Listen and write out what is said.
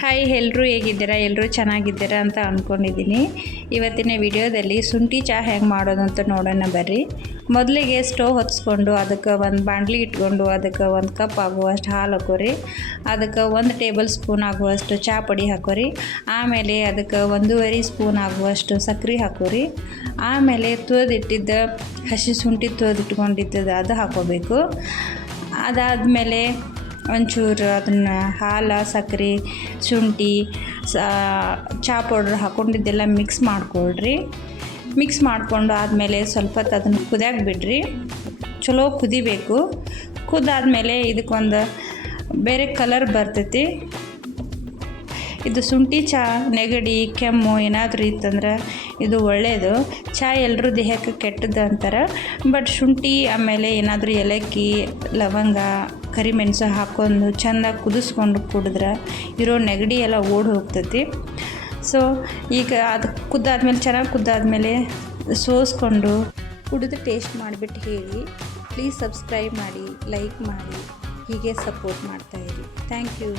Hi, ಎಲ್ಲರೂ ಹೇಗಿದ್ದೀರಾ? ಎಲ್ಲರೂ ಚೆನ್ನಾಗಿದ್ದೀರಾ ಅಂತ ಅಂದ್ಕೊಂಡಿದ್ದೀನಿ. ಇವತ್ತಿನ ವಿಡಿಯೋದಲ್ಲಿ ಶುಂಠಿ ಚಹಾ ಹೆಂಗೆ ಮಾಡೋದು ಅಂತ ನೋಡೋಣ ಬರ್ರಿ. ಮೊದಲಿಗೆ ಸ್ಟವ್ ಹೊತ್ಸ್ಕೊಂಡು ಅದಕ್ಕೆ ಒಂದು ಬಾಣಲಿ ಇಟ್ಕೊಂಡು ಅದಕ್ಕೆ 1 ಕಪ್ ಆಗುವಷ್ಟು ಹಾಲು ಹಾಕೋರಿ. ಅದಕ್ಕೆ 1 ಟೇಬಲ್ ಸ್ಪೂನ್ ಆಗುವಷ್ಟು ಚಹಾ ಪುಡಿ ಹಾಕೋರಿ. ಆಮೇಲೆ ಅದಕ್ಕೆ 1.5 ಸ್ಪೂನ್ ಆಗುವಷ್ಟು ಸಕ್ಕರೆ ಹಾಕೋರಿ. ಆಮೇಲೆ ತೊಳೆದಿಟ್ಟಿದ್ದ ಹಸಿ ಶುಂಠಿ ತೊಳೆದಿಟ್ಕೊಂಡಿದ್ದದ ಅದು ಹಾಕೋಬೇಕು. ಅದಾದಮೇಲೆ ಒಂಚೂರು ಅದನ್ನು ಹಾಲು, ಸಕ್ಕರೆ, ಶುಂಠಿ, ಚಹಾ ಪೌಡ್ರ್ ಹಾಕ್ಕೊಂಡಿದ್ದೆಲ್ಲ ಮಿಕ್ಸ್ ಮಾಡ್ಕೊಳ್ರಿ. ಮಿಕ್ಸ್ ಮಾಡಿಕೊಂಡು ಆದಮೇಲೆ ಸ್ವಲ್ಪ ಹೊತ್ತು ಅದನ್ನು ಕುದಿಯಾಕೆ ಬಿಡ್ರಿ. ಚಲೋ ಕುದಿಬೇಕು. ಕುದಾದ್ಮೇಲೆ ಇದಕ್ಕೊಂದು ಬೇರೆ ಕಲರ್ ಬರ್ತೈತಿ. ಇದು ಶುಂಠಿ ಚಹಾ ನೆಗಡಿ, ಕೆಮ್ಮು ಏನಾದರೂ ಇತ್ತಂದ್ರೆ ಇದು ಒಳ್ಳೆಯದು. ಚಹಾ ಎಲ್ಲರೂ ದೇಹಕ್ಕೆ ಕೆಟ್ಟದ್ದು ಅಂತಾರೆ. ಬಟ್ ಶುಂಠಿ ಆಮೇಲೆ ಏನಾದರೂ ಏಲಕ್ಕಿ, ಲವಂಗ, ಕರಿಮೆಣಸು ಹಾಕ್ಕೊಂಡು ಚೆಂದಾಗಿ ಕುದಿಸ್ಕೊಂಡು ಕುಡಿದ್ರೆ ಇರೋ ನೆಗಡಿ ಎಲ್ಲ ಓಡಿ ಹೋಗ್ತೈತಿ. ಸೊ ಈಗ ಅದು ಕುದ್ದಾದ್ಮೇಲೆ ಚೆನ್ನಾಗಿ ಕುದ್ದಾದ್ಮೇಲೆ ಸೋಸ್ಕೊಂಡು ಕುಡಿದು ಟೇಸ್ಟ್ ಮಾಡಿಬಿಟ್ಟು ಹೇಳಿ. ಪ್ಲೀಸ್ ಸಬ್ಸ್ಕ್ರೈಬ್ ಮಾಡಿ, ಲೈಕ್ ಮಾಡಿ, ಹೀಗೆ ಸಪೋರ್ಟ್ ಮಾಡ್ತಾಯಿರಿ. Thank you.